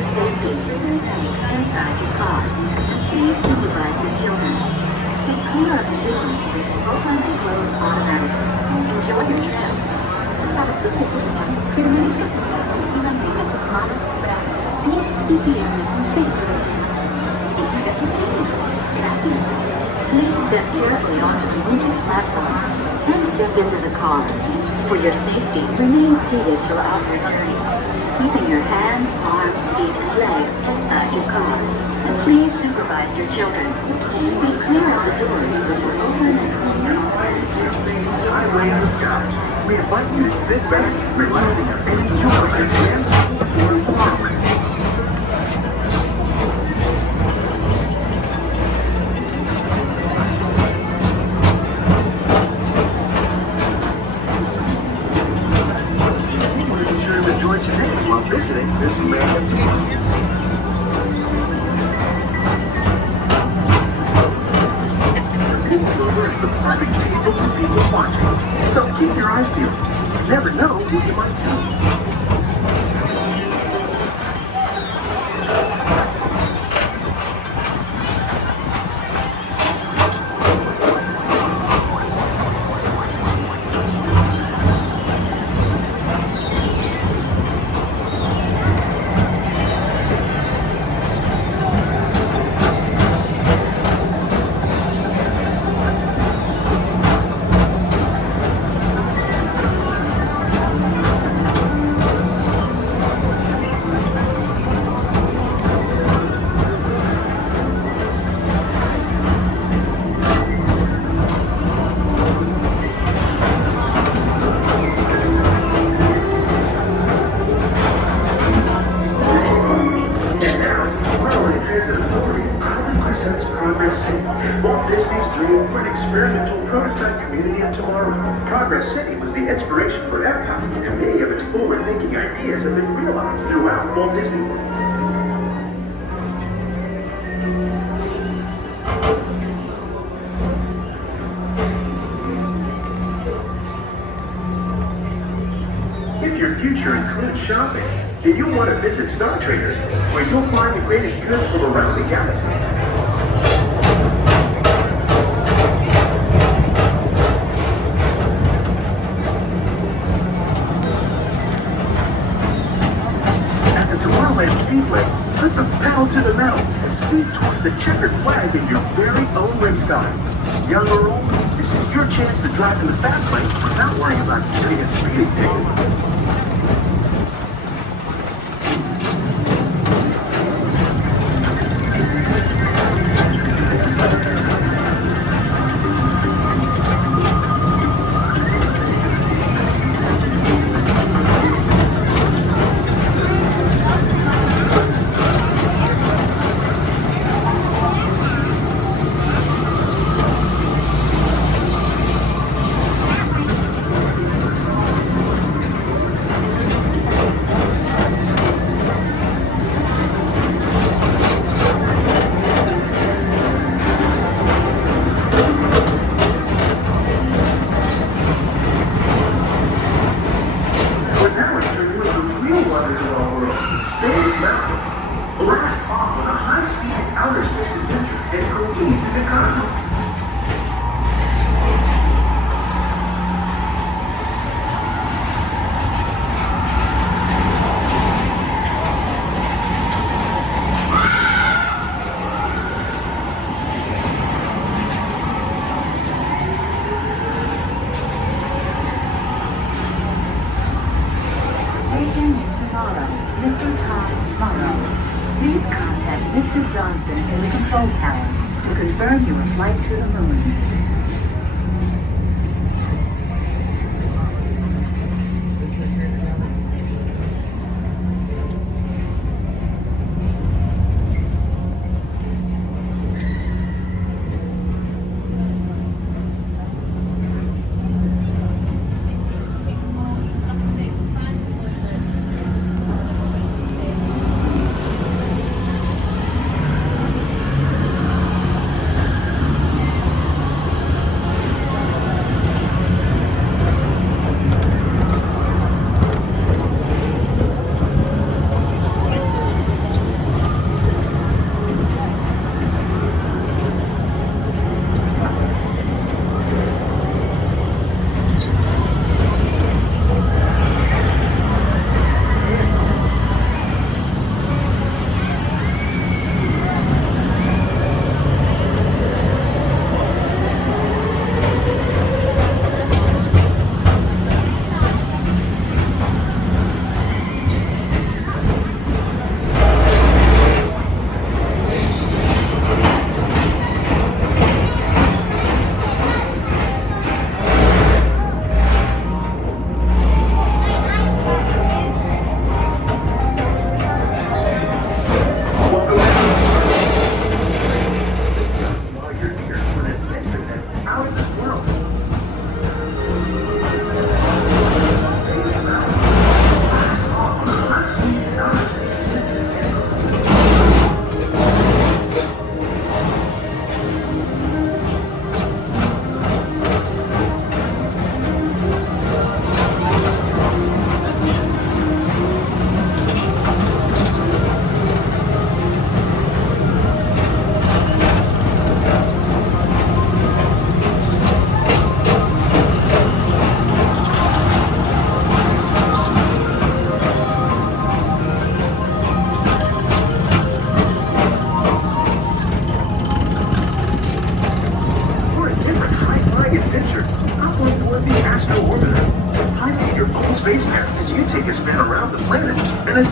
your safety, remain seats inside your car. Please supervise your children. Stay clear of the doors as the program will close automatically. Enjoy your trip. Para su seguridad, permanezca sentado y mantenga sus manos, brazos, pies y piernas dentro del tren. Evita sus niños. Gracias. Please step carefully onto the wooden platform and step into the car. For your safety, remain seated throughout your journey, keeping your hands, arms, feet, and legs inside your car. And please supervise your children. Stay clear of the doors which are open and Highway in the sky. We invite you to sit back, relax, and enjoy your grand school tour of Tomorrowland. Enjoy today while visiting this land of town. The peoplemover is the perfect vehicle for people watching, so keep your eyes peeled. You never know who you might see. Walt Disney's dream for an experimental prototype community of tomorrow. Progress City was the inspiration for EPCOT, and many of its forward-thinking ideas have been realized throughout Walt Disney World. If your future includes shopping, then you'll want to visit Star Traders, where you'll find the greatest goods from around the galaxy. Tomorrowland Speedway, put the pedal to the metal and speed towards the checkered flag in your very own race car. Young or old, this is your chance to drive in the fast lane without worrying about getting a speeding ticket. Blast off on a high-speed outer space adventure and compete in the cosmos. Agent Mr. Morrow, Mr. Tom Morrow. Please contact Mr. Johnson in the control tower to confirm your flight to the moon.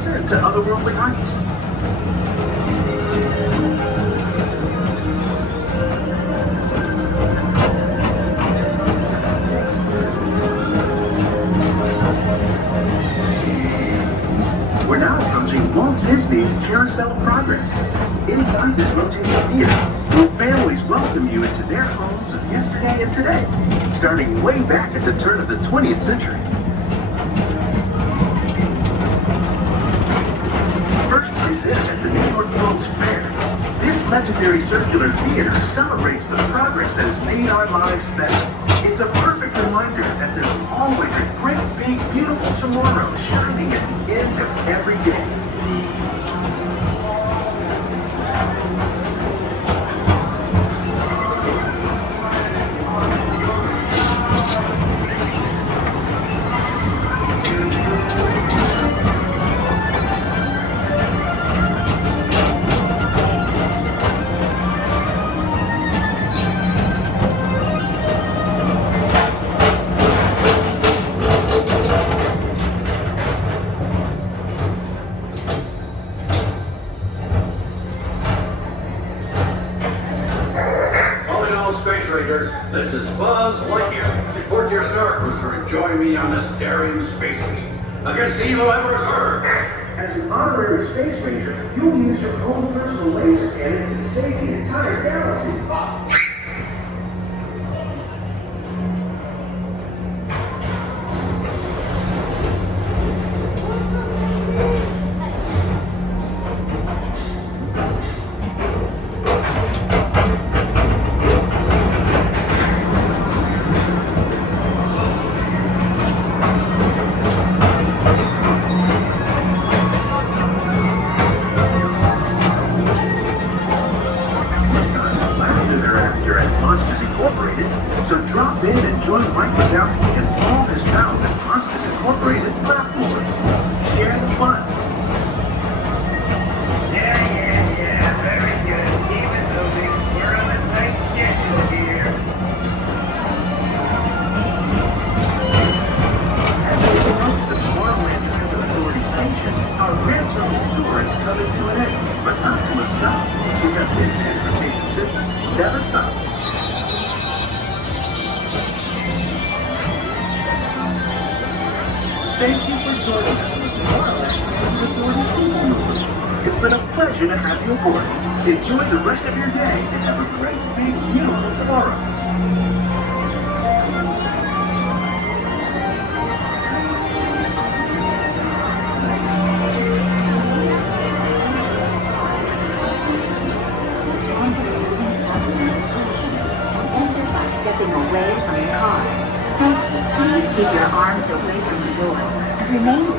ascend to otherworldly heights. We're now approaching Walt Disney's Carousel of Progress. Inside this rotating theater, full families welcome you into their homes of yesterday and today, starting way back at the turn of the 20th century. First present at the New York World's Fair, this legendary circular theater celebrates the progress that has made our lives better. It's a perfect reminder that there's always a great, big, beautiful tomorrow shining at the end of every day. Space Rangers, this is Buzz Lightyear. Report to your Star Cruiser and join me on this daring space mission against the evil Emperor's Herd. As an honorary Space Ranger, you'll use your own personal laser cannon to save the entire galaxy. So drop in and join Mike Wazowski and all his pals at Monsters Incorporated platform. Share the fun. Yeah, very good. Keep it moving. We're on a tight schedule here. As we approach the Tomorrowland Transit Authority station, our Grand Circle tour is coming to an end, but not to a stop, because this transportation system never stops. Thank you for joining us on the Tomorrowland Transit Authority peoplemover. It's been a pleasure to have you aboard. Enjoy the rest of your day and have a great, big, beautiful tomorrow. Exit by stepping away from the car. Please keep your arms away from the doors and remain